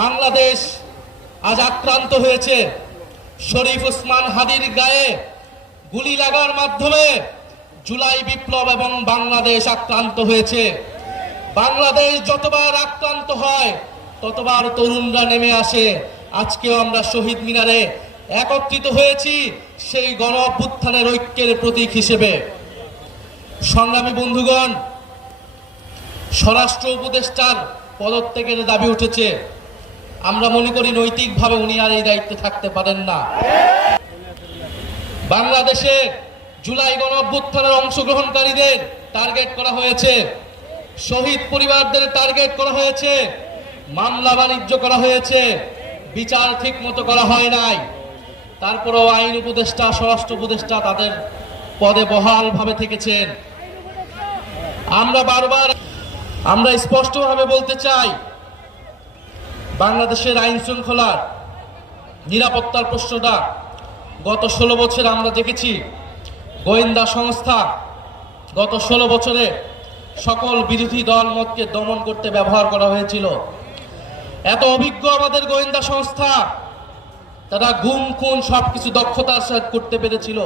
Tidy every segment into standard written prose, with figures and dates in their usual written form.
বাংলাদেশ আজ আক্রান্ত হয়েছে। শরীফ ওসমান হাদির গায়ে গুলি লাগার মাধ্যমে জুলাই বিপ্লব এবং বাংলাদেশ আক্রান্ত হয়েছে। বাংলাদেশ যতবার আক্রান্ত হয় ততবার তরুণরা নেমে আসে। আজকেও আমরা শহীদ মিনারে একত্রিত হয়েছি সেই গণ অভ্যুত্থানের ঐক্যের প্রতীক হিসেবে। সংগ্রামী বন্ধুগণ, স্বরাষ্ট্র উপদেষ্টার পদত্যাগের দাবি উঠেছে। আমরা মনে করি নৈতিকভাবে উনি আর এই দায়িত্বে থাকতে পারেন না। বাংলাদেশে জুলাই গণ অভ্যুত্থানের অংশগ্রহণকারীদের টার্গেট করা হয়েছে, শহীদ পরিবারদের টার্গেট করা হয়েছে, মামলা বাণিজ্য করা হয়েছে, বিচার ঠিক মতো করা হয় নাই। তারপরেও আইন উপদেষ্টা, স্বরাষ্ট্র উপদেষ্টা তাদের পদে বহালভাবে থেকেছেন। আমরা স্পষ্টভাবে বলতে চাই, বাংলাদেশের আইন শৃঙ্খলার নিরাপত্তার প্রশ্নটা গত 16 বছর আমরা দেখেছি গোয়েন্দা সংস্থা গত 16 বছরে সকল বিরোধী দল মতকে দমন করতে ব্যবহার করা হয়েছিল। এত অভিজ্ঞ আমাদের গোয়েন্দা সংস্থা, তারা গুম খুন সবকিছু দক্ষতার সাথে করতে পেরেছিল,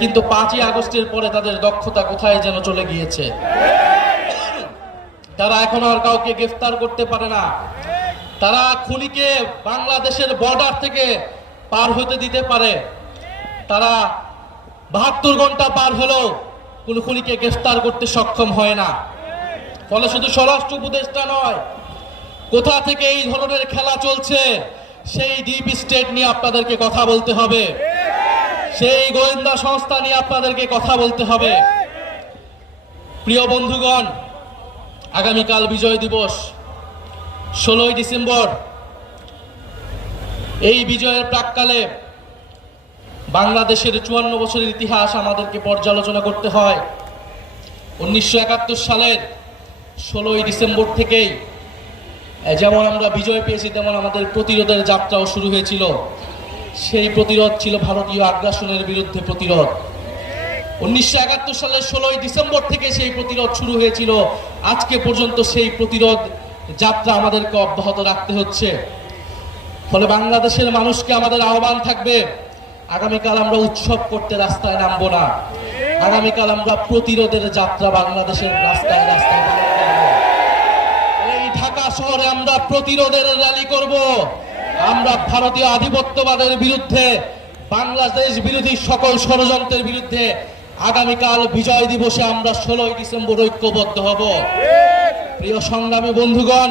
কিন্তু 5ই আগস্টের পরে তাদের দক্ষতা কোথায় যেন চলে গিয়েছে। তারা এখন আর কাউকে গ্রেফতার করতে পারে না। তারা খুনিকে বাংলাদেশের বর্ডার থেকে পার হতে দিতে পারে। তারা 72 ঘন্টা পার হলেও কোন খুনিকে গ্রেফতার করতে সক্ষম হয় না। ফলে শুধু স্বরাষ্ট্র উপদেষ্টা নয়, কোথা থেকে এই ধরনের খেলা চলছে সেই ডিপ স্টেট নিয়ে আপনাদেরকে কথা বলতে হবে, সেই গোয়েন্দা সংস্থা নিয়ে আপনাদেরকে কথা বলতে হবে। প্রিয় বন্ধুগণ, আগামীকাল বিজয় দিবস 16ই ডিসেম্বর। এই বিজয়ের প্রাক্কালে বাংলাদেশের 54 বছরের ইতিহাস আমাদেরকে পর্যালোচনা করতে হয়। 1971 সালের 16ই ডিসেম্বর থেকেই যেমন আমরা বিজয় পেয়েছি, তেমন আমাদের প্রতিরোধের যাত্রাও শুরু হয়েছিল। সেই প্রতিরোধ ছিল ভারতীয় আগ্রাসনের বিরুদ্ধে প্রতিরোধ। 1971 সালের 16ই ডিসেম্বর থেকে সেই প্রতিরোধ শুরু হয়েছিল। আজকে পর্যন্ত সেই প্রতিরোধ যাত্রা আমাদেরকে অব্যাহত রাখতে হচ্ছে। ফলে বাংলাদেশের মানুষকে আমাদের আহ্বান থাকবে, আগামীকাল আমরা উৎসব করতে রাস্তায় নামবো না। আগামীকাল আমরা প্রতিরোধের যাত্রা বাংলাদেশের রাস্তায় রাস্তায় পালন করব। এই ঢাকা শহরে আমরা প্রতিরোধের র্যালি করব। আমরা ভারতীয় আধিপত্যবাদের বিরুদ্ধে, বাংলাদেশ বিরোধী সকল ষড়যন্ত্রের বিরুদ্ধে আগামীকাল বিজয় দিবসে আমরা 16ই ডিসেম্বর ঐক্যবদ্ধ হব। প্রিয় সংগ্রামী বন্ধুগণ,